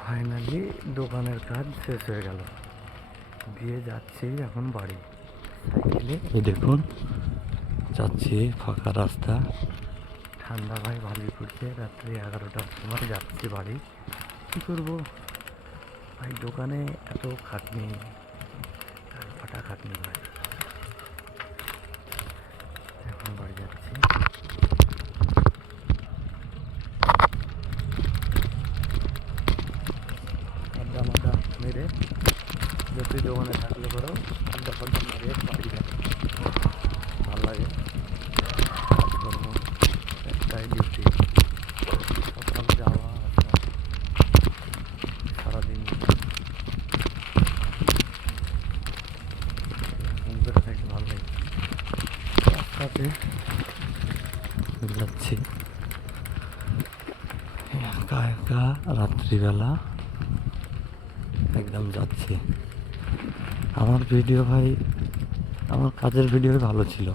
Finally দোকানের কাজ শেষ হয়ে গেল। দিয়ে যাচ্ছি এখন বাড়ি। সাইকেলে এই দেখুন যাচ্ছি ফাঁকা রাস্তা। ঠান্ডা ভাই ভালোই পড়ছে রাত্রি এগারোটার সময় যাচ্ছি বাড়ি। কী করব? ভাই দোকানে এত খাটনি আর ফাটা খাটনি ভাই এখন বাড়ি যাচ্ছি আড্ডা মাড্ডা মেরে যতই দোকানে থাকলে পরেও আড্ডা ফাড্ডা মেরে যাবে ভালো লাগে। কাজকর্ম একটাই ডিউটি সকাল যাওয়া আসা সারাদিন। সুন্দর থাকে ভালো লাগে। রাস্তাতে যাচ্ছি একা একা রাত্রিবেলা একদম যাচ্ছি। আমার ভিডিও ভাই, আমার কাজের ভিডিও ভালো ছিল।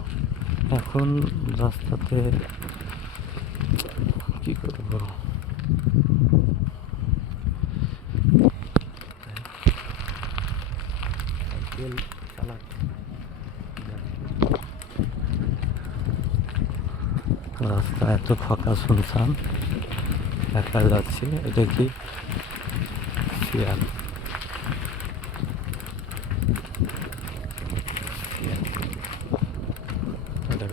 এখন রাস্তাতে কি করব? রাস্তা এত ফাঁকা শুনশান একা যাচ্ছি এটা কি? শিয়াল।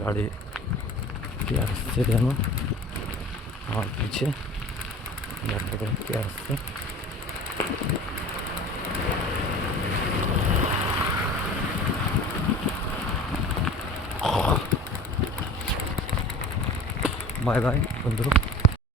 गाड़ी क्या से रहना और पीछे। क्या से बाय बाय बंदरों।